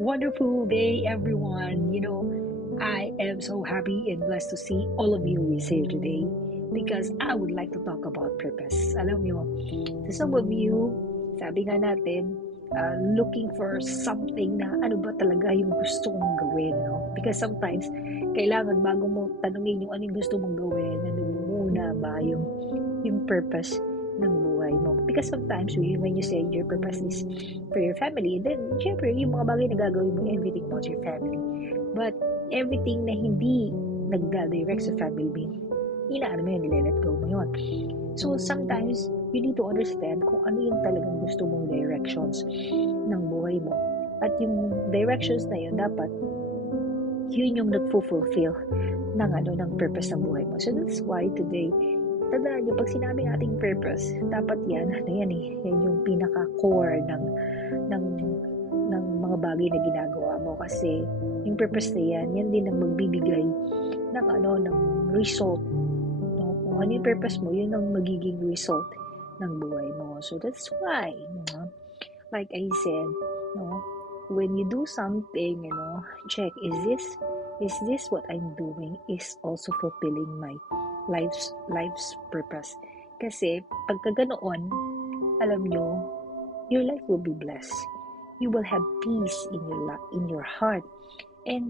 Wonderful day, everyone. I am so happy and blessed to see all of you is here today because I would like to talk about purpose. Alam nyo, to some of you, sabi nga natin, looking for something na ano ba talaga yung gusto mong gawin, no? Because sometimes, kailangan bago mo tanungin yung ano yung gusto mong gawin, ano muna ba yung purpose ng buhay mo. Because sometimes, when you say your purpose is for your family, then, syempre, yung mga bagay na gagawin mo, everything about your family. But, everything na hindi nagda-direct sa family mo, inaano mo yun, nile-let go mo yun. So, sometimes, you need to understand kung ano yung talagang gusto mong directions ng buhay mo. At yung directions na yun, dapat, yun yung nagfulfill ng purpose ng buhay mo. So, that's why today, tandaan nyo, pag sinabi nating purpose, dapat yan yung pinaka-core ng, ng mga bagay na ginagawa mo. Kasi, yung purpose na yan din ang magbibigay ng result. No? Kung ano yung purpose mo, yun ang magiging result ng buhay mo. So, that's why, like I said, when you do something, check, is this what I'm doing is also fulfilling my life's purpose. Kasi pagka ganoon, alam nyo, your life will be blessed. You will have peace in your heart, and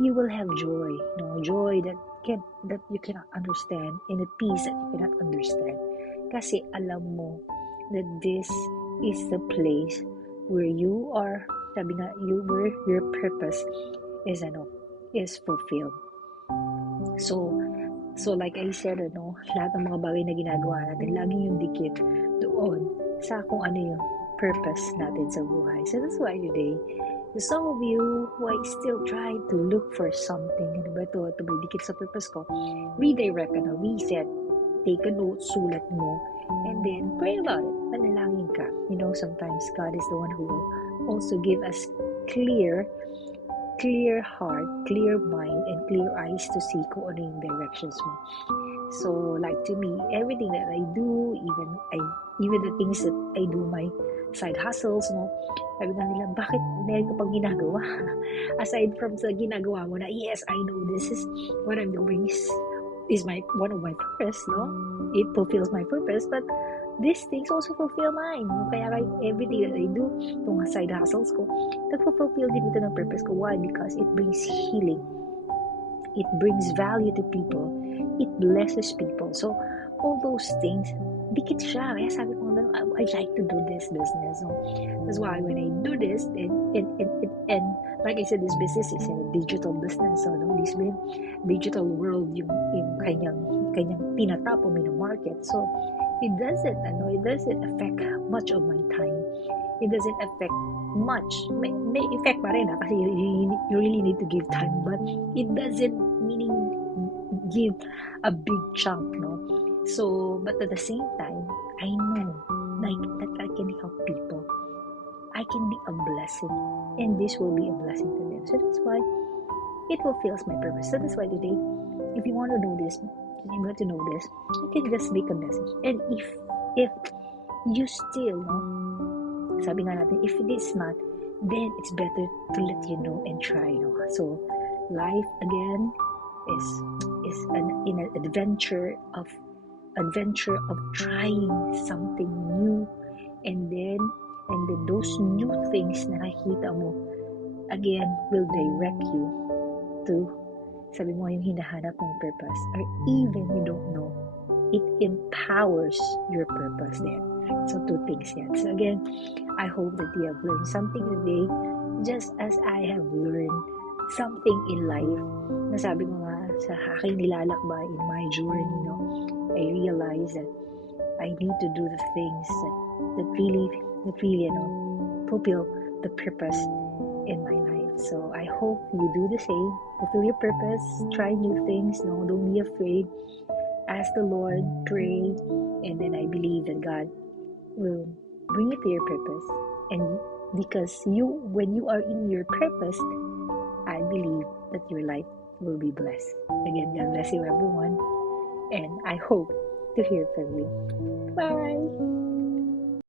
you will have joy, joy that you cannot understand, and a peace that you cannot understand. Kasi alam mo that this is the place where you are, sabi nga, where your purpose is fulfilled. So like I said, lahat ng mga bagay na ginagawa natin, laging yung dikit doon sa kung ano yung purpose natin sa buhay. So that's why today, to some of you who are still trying to look for something, ano ba ito may dikit sa purpose ko, redirect, reset, take a note, sulat mo, and then pray about it. Manalangin ka. Sometimes God is the one who will also give us clear heart, clear mind, and clear eyes to see kung ano yung directions mo. So, like to me, everything that I do, even the things that I do, my side hustles, sabi nga nila, bakit meron ka pang ginagawa? Aside from sa ginagawa mo na, yes, I know this is what I'm doing is one of my purpose, It fulfills my purpose, but these things also fulfill mine. Kaya everything that I do, itong side hustles ko, nagpo-fulfill din ito ng purpose ko. Why? Because it brings healing. It brings value to people. It blesses people. So, all those things, dikit siya. Kaya sabi ko, I like to do this business. So, that's why when I do this, and like I said, this business is a digital business. So, this digital world, yung kanyang tinatapon in the market. So, it doesn't affect much of my time. It doesn't affect much. May effect pa rin kasi you really need to give time, but it doesn't give a big chunk, So, but at the same time, I know that I can help people. I can be a blessing, and this will be a blessing to them. So that's why it fulfills my purpose. So that's why today, if you want to know this, you can just make a message. And if you still, sabi nga natin, if it is not, then it's better to let you know and try, So, life again is an adventure of trying something new, and then those new things na nakikita mo again will direct you to, sabi mo, yung hinahanap mong purpose, or even you don't know, it empowers your purpose then. So, two things yan. So again, I hope that you have learned something today, just as I have learned something in life. Nasabi ko nga sa aking nilalakbay in my journey, I realized that I need to do the things that really, fulfill the purpose in my life. So I hope you do the same. Fulfill your purpose. Try new things. Don't be afraid. Ask the Lord. Pray. And then I believe that God will bring you to your purpose. And because when you are in your purpose, I believe that your life will be blessed. Again, God bless you, everyone. And I hope to hear from you. Bye!